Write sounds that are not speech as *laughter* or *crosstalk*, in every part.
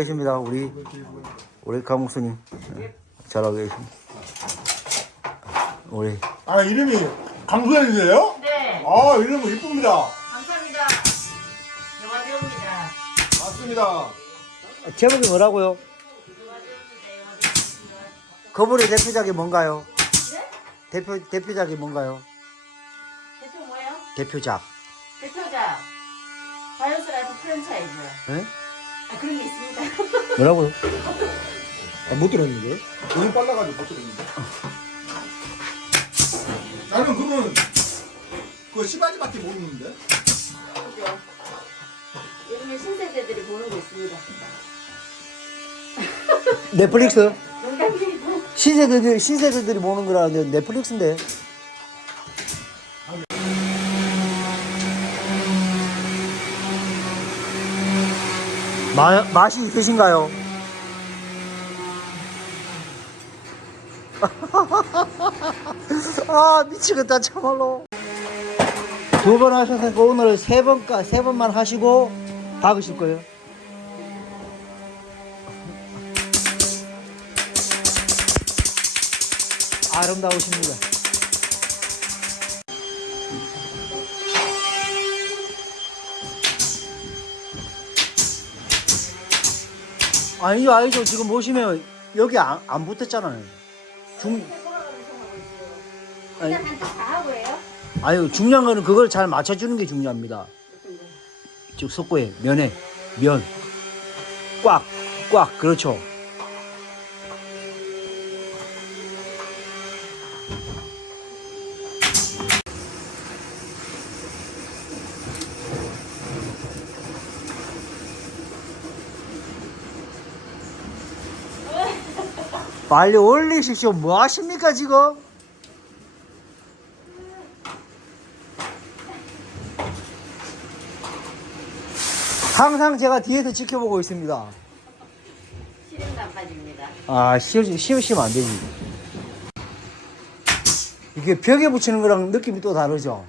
계십니다. 우리 우리 강목수님 잘하고 계십니다. 우리 아 이름이 강소연이세요? 네, 아 이름 이쁩니다. 감사합니다. 영화배우입니다. 맞습니다. 제목이 뭐라고요? 거물의 대표작이 뭔가요? 네? 대표 대표작이 뭔가요? 대표 뭐예요? 대표작. 대표자 바이오스 라이프 프랜차이즈. 예? 아, 그런 게 있습니다. 뭐라고요? 아, 못 들었는데. 너무 빨라가지고 못 들었는데. 나는 그건 그 시바지밖에 모르는데. 그죠? 요즘에 신세대들이 보는 거 있습니다. 넷플릭스? 농담이고. 신세대들 신세대들이 보는 거라는데 넷플릭스인데. 마, 맛이 있으신가요? *laughs* 아 미치겠다 참말로 두 번 하셨으니까 오늘 세 번까 세 번만 하시고 박으실 거예요. 아름다우십니다. 아니죠, 아니죠. 지금 보시면 여기 안, 안 붙었잖아요. 중, 아니. 아유, 중요한 거는 그걸 잘 맞춰주는 게 중요합니다. 즉, 속고에, 면에, 면. 꽉, 꽉, 그렇죠. 빨리 올리십시오. 뭐 하십니까, 지금? 항상 제가 뒤에서 지켜보고 있습니다. 실행도 안 빠집니다. 아, 씌워, 씌우시면 안 되지. 이게 벽에 붙이는 거랑 느낌이 또 다르죠?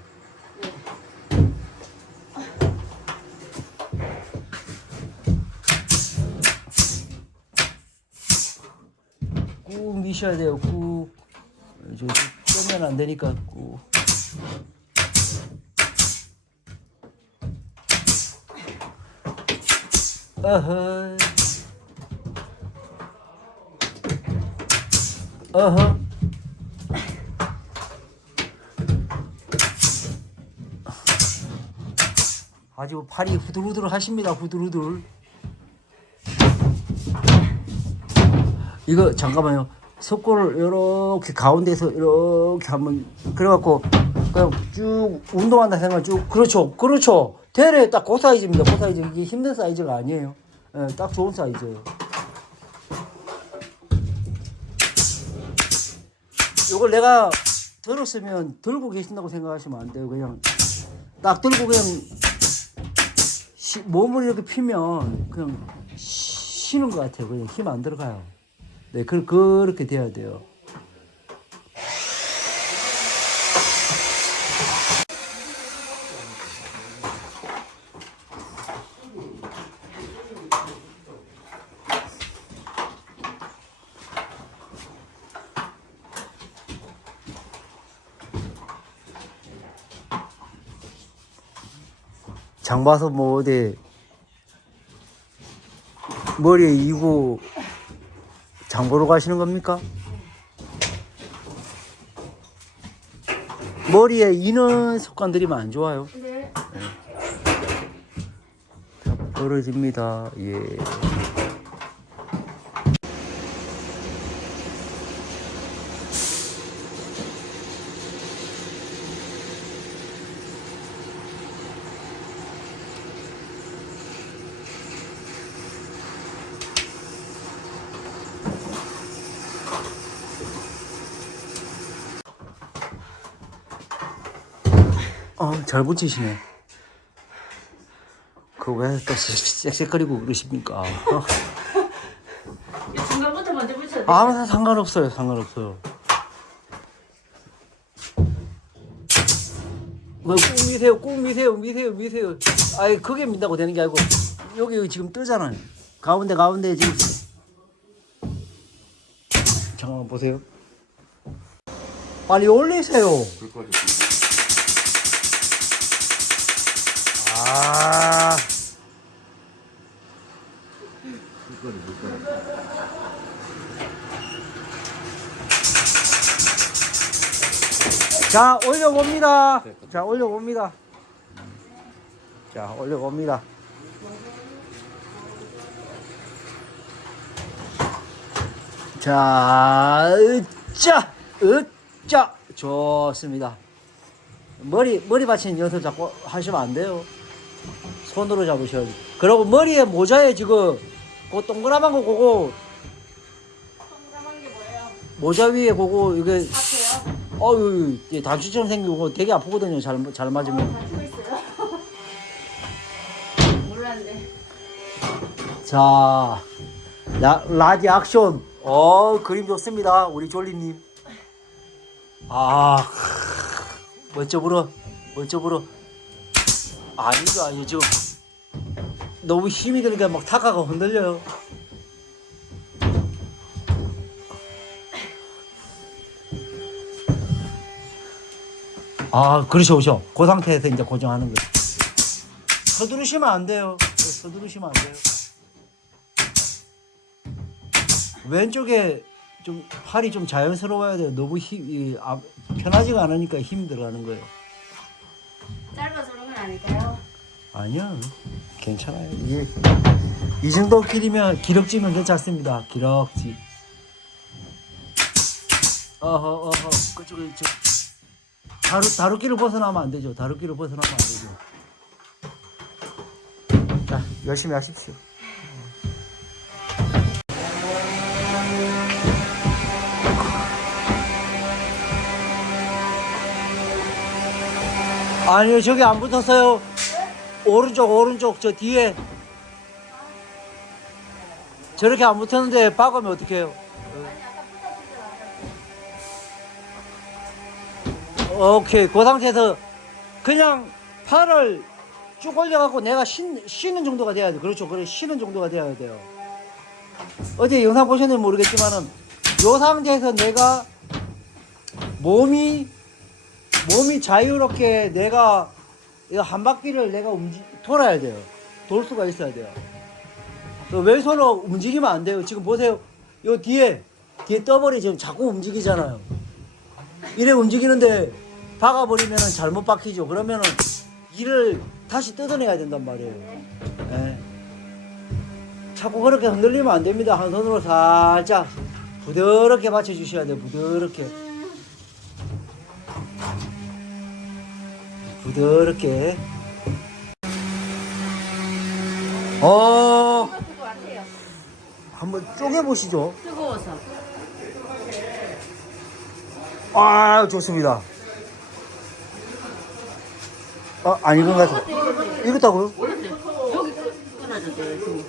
꾹 미셔야 돼요, 꾹. 저, 쩌면 안 되니까 꾹. 어허. 어허. 아주 팔이 후들후들 하십니다. 후들후들. 이거 잠깐만요. 속골을 이렇게 가운데서 이렇게 한번 그래갖고 그냥 쭉 운동한다 생각 쭉 그렇죠 그렇죠. 대래 딱 그 사이즈입니다. 그 사이즈. 이게 힘든 사이즈가 아니에요. 예, 딱 좋은 사이즈예요. 요걸 내가 들었으면 들고 계신다고 생각하시면 안 돼요. 그냥 딱 들고 그냥 시- 몸을 이렇게 피면 그냥 쉬는 것 같아요. 그냥 힘 안 들어가요 네, 그, 그렇게 돼야 돼요. 장 봐서 뭐 어디 머리에 이고 장 보러 가시는 겁니까? 머리에 이는 습관 들이면 안 좋아요. 네. 벌어집니다. 예. 어, 잘 붙이시네. 그왜또 쌕쌕거리고 그러십니까? 중간부터 먼저 붙여야 돼요. 아무 상관없어요. 상관없어요. 뭐, 꾹 미세요, 꾹 미세요, 미세요, 미세요. 아예 크게 민다고 되는 게 아니고 여기 지금 뜨잖아요. 가운데 가운데 지금 잠깐만 보세요. 빨리 올리세요. 아. 자, 올려봅니다. 자, 올려봅니다. 자, 올려봅니다. 자, 으짜, 으짜. 좋습니다. 머리, 머리 받치는 연습 자꾸 하시면 안 돼요. 손으로 잡으셔야지. 그리고 머리에 모자에 지금 그 동그라만 거 그거 동그라만 게 뭐예요? 모자 위에 그거 이게 앞에요? 어유 단추처럼 생기고 되게 아프거든요. 잘, 잘 맞으면. 다치고 있어요? *laughs* 몰랐네. 자, 라, 라디 액션. 어, 그림 좋습니다. 우리 졸리님. 아, 멋져 불어. 멋져 불어. 아니죠, 아니죠. 너무 힘이 드니까 막 타가가 흔들려요. 아, 그렇죠, 그렇죠. 그 상태에서 이제 고정하는 거예요. 서두르시면 안 돼요. 서두르시면 안 돼요. 왼쪽에 좀 팔이 좀 자연스러워야 돼요. 너무 힘, 이, 아, 편하지가 않으니까 힘 들어가는 거예요. 짧아서 그런 건 아닐까요? 아니요, 괜찮아요. 이게 이 정도 길이면 기럭지면 괜찮습니다. 기럭지. 어허 어허 그쪽에 저 다루 다루기를 벗어나면 안 되죠. 다루기를 벗어나면 안 되죠. 자 열심히 하십시오. 아니요 저기 안 붙었어요. 오른쪽 오른쪽 저 뒤에 저렇게 안 붙었는데 박으면 어떡해요? 오케이 그 상태에서 그냥 팔을 쭉 올려갖고 내가 쉬, 쉬는 정도가 돼야 돼 그렇죠 그래 쉬는 정도가 돼야 돼요 어제 영상 보셨는지 모르겠지만은 요 상태에서 내가 몸이 몸이 자유롭게 내가 한 바퀴를 내가 움직 돌아야 돼요. 돌 수가 있어야 돼요. 그 왼손으로 움직이면 안 돼요. 지금 보세요. 요 뒤에 뒤에 떠버리 지금 자꾸 움직이잖아요. 이래 움직이는데 박아버리면은 잘못 박히죠. 그러면은 이를 다시 뜯어내야 된단 말이에요. 예. 자꾸 그렇게 흔들리면 안 됩니다. 한 손으로 살짝 부드럽게 받쳐주셔야 돼요. 부드럽게. 부드럽게. 어, 뜨거울 것 같아요. 한번 쪼개보시죠. 뜨거워서. 아, 좋습니다. 아, 아닌 것 같아. 이렇다고요? 여기 끊어졌대요. 지금.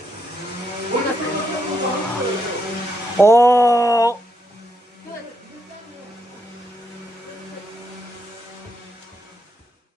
어,